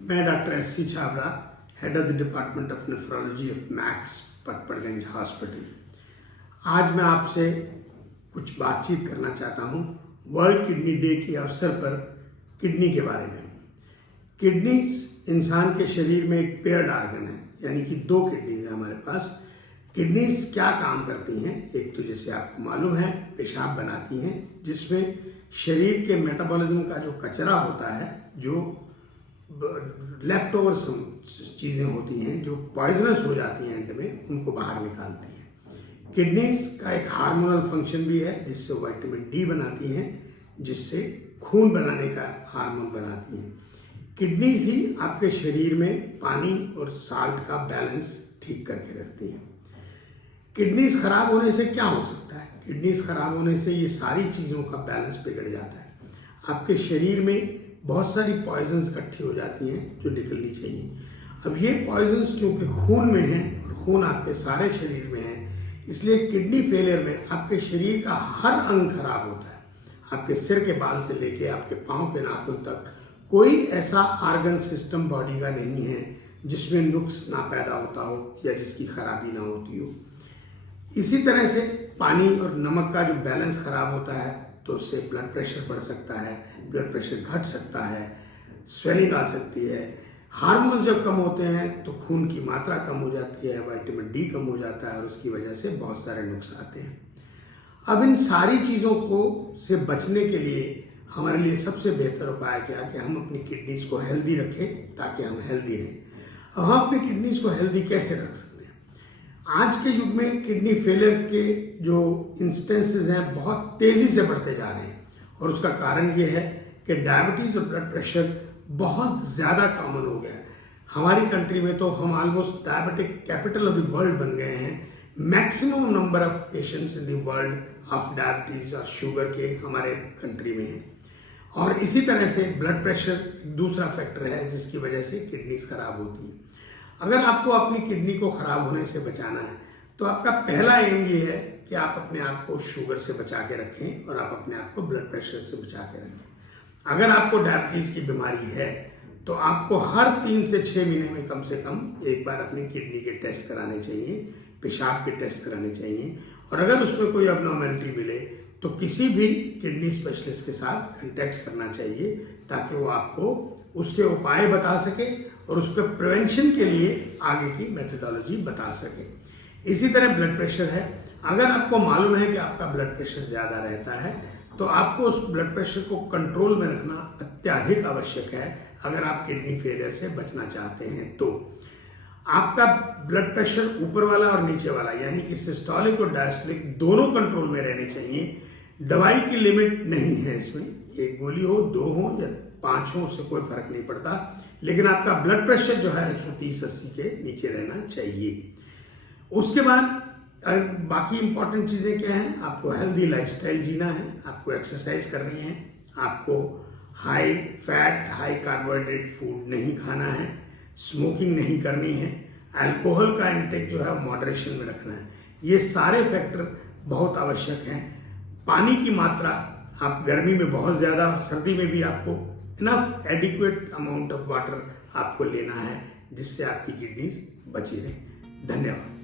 मैं doctor SC. Chhabra, head of the department of nephrology of max Patparganj hospital. आज मैं आपसे कुछ बातचीत करना चाहता हूँ वर्ल्ड किडनी डे के अवसर पर किडनी के बारे में। किडनीज इंसान के शरीर में एक पेयर्ड ऑर्गन है, यानी कि दो किडनीज है हमारे पास। किडनीज क्या काम करती हैं? एक तो जैसे आपको मालूम है पेशाब बनाती हैं, जिसमें शरीर के मेटाबॉलिज्म का जो कचरा होता है, जो लेफ्ट ओवर चीज़ें होती हैं जो पॉइजनस हो जाती हैं एंड में, उनको बाहर निकालती हैं। किडनीज का एक हार्मोनल फंक्शन भी है, जिससे विटामिन डी बनाती हैं, जिससे खून बनाने का हार्मोन बनाती हैं। किडनीज ही आपके शरीर में पानी और साल्ट का बैलेंस ठीक करके रखती हैं। किडनीज खराब होने से क्या हो सकता है? किडनीज खराब होने से ये सारी चीज़ों का बैलेंस बिगड़ जाता है। आपके शरीर में बहुत सारी पॉइजन्स इकट्ठी हो जाती हैं जो निकलनी चाहिए। अब ये पॉइजन्स क्योंकि खून में हैं और खून आपके सारे शरीर में है, इसलिए किडनी फेलियर में आपके शरीर का हर अंग खराब होता है। आपके सिर के बाल से लेके आपके पाँव के नाखून तक कोई ऐसा ऑर्गन सिस्टम बॉडी का नहीं है जिसमें नुक्स ना पैदा होता हो या जिसकी खराबी ना होती हो। इसी तरह से पानी और नमक का जो बैलेंस खराब होता है तो उससे ब्लड प्रेशर बढ़ सकता है, ब्लड प्रेशर घट सकता है, स्वेलिंग आ सकती है। हार्मोन्स जब कम होते हैं तो खून की मात्रा कम हो जाती है, विटामिन डी कम हो जाता है और उसकी वजह से बहुत सारे नुक्स आते हैं। अब इन सारी चीज़ों को से बचने के लिए हमारे लिए सबसे बेहतर उपाय क्या है कि हम अपनी किडनीज को हेल्दी रखें ताकि हम हेल्दी रहें। अब हम अपनी किडनीज को हेल्दी कैसे रख सकते हैं? आज के युग में किडनी फेलियर के जो इंस्टेंसेस हैं बहुत तेज़ी से बढ़ते जा रहे हैं और उसका कारण ये है कि डायबिटीज़ और ब्लड प्रेशर बहुत ज़्यादा कॉमन हो गया है। हमारी कंट्री में तो हम almost diabetic capital of the world बन गए हैं। Maximum number of patients in the world of diabetes और शुगर के हमारे कंट्री में हैं। और इसी तरह से ब्लड प्रेशर एक दूसरा फैक्टर है जिसकी वजह से किडनीज खराब होती हैं। अगर आपको अपनी किडनी को खराब होने से बचाना है तो आपका पहला एम ये है कि आप अपने आप को शुगर से बचा के रखें और आप अपने आप को ब्लड प्रेशर से बचा के रखें। अगर आपको डायबिटीज़ की बीमारी है तो आपको हर 3 से 6 महीने में कम से कम एक बार अपनी किडनी के टेस्ट कराने चाहिए, पेशाब के टेस्ट कराने चाहिए, और अगर उसमें कोई अबनॉर्मैलिटी मिले तो किसी भी किडनी स्पेशलिस्ट के साथ कांटेक्ट करना चाहिए ताकि वो आपको उसके उपाय बता सके और उसके प्रिवेंशन के लिए आगे की मेथडोलॉजी बता सके। इसी तरह ब्लड प्रेशर है। अगर आपको मालूम है कि आपका ब्लड प्रेशर ज़्यादा रहता है तो आपको उस ब्लड प्रेशर को कंट्रोल में रखना अत्यधिक आवश्यक है। अगर आप किडनी फेलियर से बचना चाहते हैं तो आपका ब्लड प्रेशर ऊपर वाला और नीचे वाला यानी कि सिस्टोलिक और डायस्टोलिक दोनों कंट्रोल में रहने चाहिए। दवाई की लिमिट नहीं है इसमें, एक गोली हो, 2 हो या 5 हो, उससे कोई फर्क नहीं पड़ता, लेकिन आपका ब्लड प्रेशर जो है 130-80 के नीचे रहना चाहिए। उसके बाद बाकी इंपॉर्टेंट चीज़ें क्या हैं? आपको हेल्दी लाइफस्टाइल जीना है, आपको एक्सरसाइज करनी है, आपको high fat high carbohydrate food नहीं खाना है, स्मोकिंग नहीं करनी है, अल्कोहल का इंटेक जो है मॉडरेशन में रखना है। ये सारे फैक्टर बहुत आवश्यक हैं। पानी की मात्रा आप गर्मी में बहुत ज़्यादा और सर्दी में भी आपको enough adequate amount of water आपको लेना है जिससे आपकी किडनीज बची रहे। धन्यवाद।